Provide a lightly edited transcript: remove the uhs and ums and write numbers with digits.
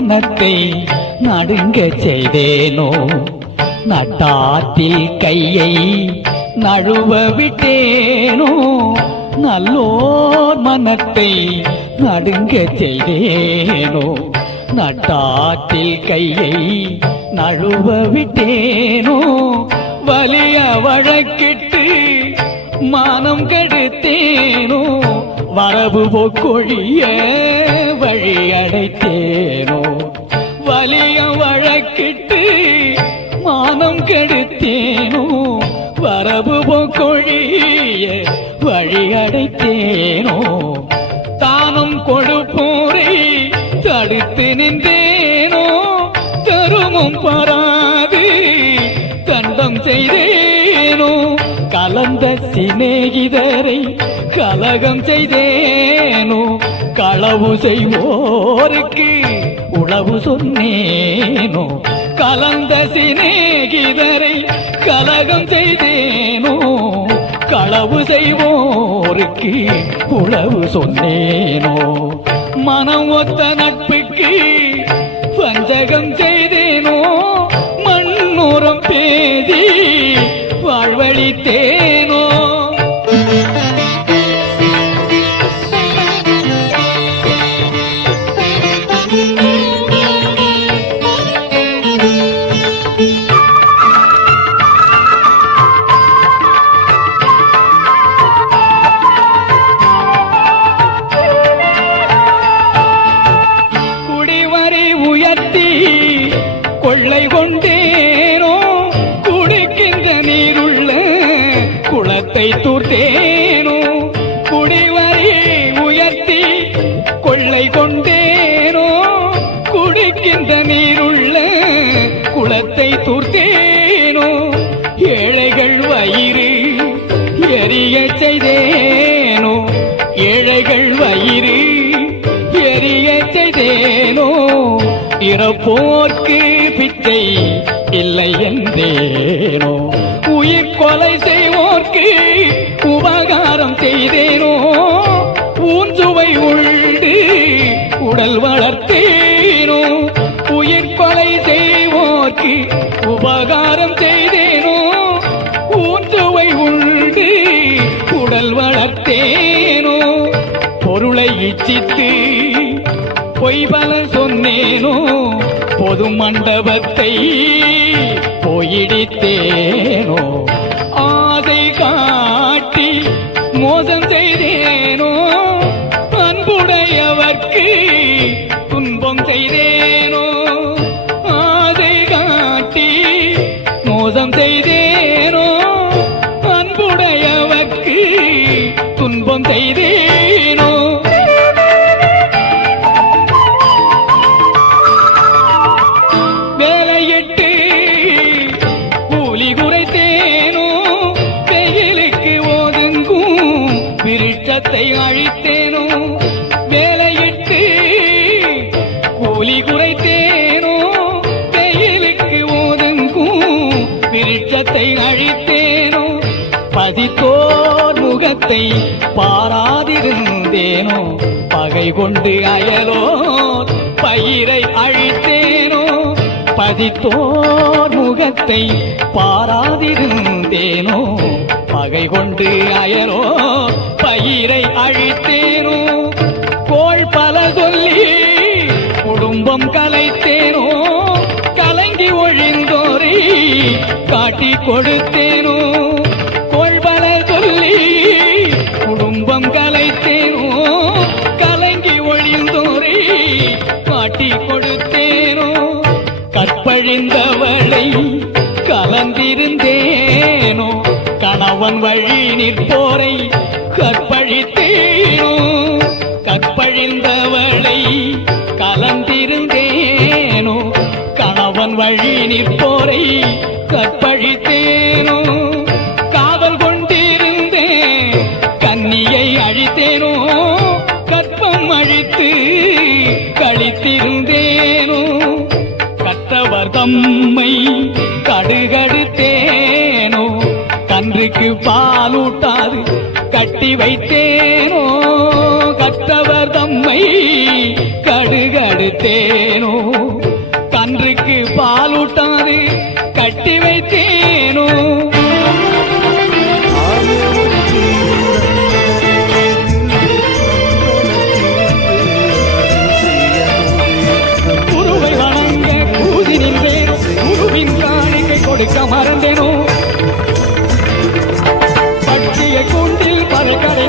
மனத்தை நடுங்க செய்தேனோ நட்டாற்றில் கையை நழுவ விட்டேனோ நல்லோர் மனத்தை நடுங்க செய்தேனோ நட்டாற்றில் கையை நழுவ விட்டேனோ வலிய வழக்கிட்டு மானம் கெடுத்தேனோ வரவு போக்கொழிய வழி அடைத்தேனோ வலிய வழக்கிட்டு மானம் கெடுத்தேனோ வரவு போக்கொழிய வழி அடைத்தேனோ தானும் கொடுப்போரை தடுத்து நின்றேனோ தருமும் பாராது தண்டம் செய்தேனோ கலந்த சிநேகிதரை கலகம் செய்தேனோ களவு செய்வோருக்கு உளவு சொன்னேனோ கலந்த சிநேகிதரை கலகம் செய்தேனோ களவு செய்வோருக்கு உளவு சொன்னேனோ மனம் ஒத்த நட்புக்கு வஞ்சகம் செய்தேனோ மண்ணுரம் பேதி வாழ்வழித்தேனோ குடிவரி உயர்த்தி கொள்ளை கொண்டேனோ குடிக்கின்ற நீருள்ள குளத்தை தூர்த்தேனோ குடிவரி உயர்த்தி கொள்ளை கொண்டேனோ குடிக்கின்ற நீருள்ள குளத்தை தூர்த்தேனோ ஏழைகள் வயிறு எரிய செய்தேனோ ஏழைகள் வயிறு எரிய செய்தேனோ இறப்போர்க்கு பிச்சை இல்லை என்றேனோ உயிர் கொலை செய்வோர்க்கு உபகாரம் செய்தேனோ ஊஞ்சுவை உண்டு உடல் வளர்த்தேனோ உயிர் கொலை செய்வோர்க்கு உபகாரம் செய்தேனோ ஊஞ்சுவை உண்டு உடல் வளர்த்தேனோ பொருளை இச்சித்து பொய் பல சொன்னேனோ பொது மண்டபத்தை போயிடித்தேனோ ஆசை காட்டி மோசம் செய்தேனோ அன்புடையவர்க்கு துன்பம் செய்தேனோ ஆசை காட்டி மோசம் செய்தேனோ அன்புடையவர்க்கு துன்பம் செய்தேனோ வேலையிட்டு கூலி குறைத்தேனோ வெயிலுக்கு ஒதுங்கும் விருட்சத்தை அழித்தேனோ வேலையிட்டு கூலி குறைத்தேனோ வெயிலுக்கு ஒதுங்கும் விருட்சத்தை அழித்தேனோ பதித்தோர் முகத்தை பாராதிருந்தேனோ பகை கொண்டு அயலோர் பயிரை அழித்தேனோ பதித்தோர் முகத்தை பாராதிருந்தேனோ பகை கொண்டு அயலோ பயிரை அழித்தேனோ கோள் பல சொல்லி குடும்பம் கலைத்தேனோ கலங்கி ஒழிந்தோரை காட்டி கொடுத்தேனோ கோள் பல சொல்லி குடும்பம் கலைத்தேனோ கலங்கி ஒழிந்தோரை காட்டி கொடுத்தேனோ கற்பழிந்தவளை கலந்திருந்தேனோ கணவன் வழி நிற்போரை கற்பழித்தேனோ கற்பழிந்தவளை கலந்திருந்தேனோ கணவன் வழி நிற்போரை கற்பழித்தேனோ காவல் கொண்டிருந்தேன் கன்னியை அழித்தேனோ கற்பம் அழித்து கழித்திருந்தேனோ கற்றவர் தம்மை கடுகடுத்தேனோ கன்றுக்கு பாலூட்டாது கட்டி வைத்தேனோ கற்றவர் தம்மை கடுகடுத்தேனோ வைத்தேனோ கன்றுக்கு பாலூட்டாது கட்டி வைத்தேனோ குருவை வணங்க கூதி நின்றேனோ குருவின் காணிக்கை கொடுக்க மறந்தேனோ பட்டிய கூண்டில் பல்கடை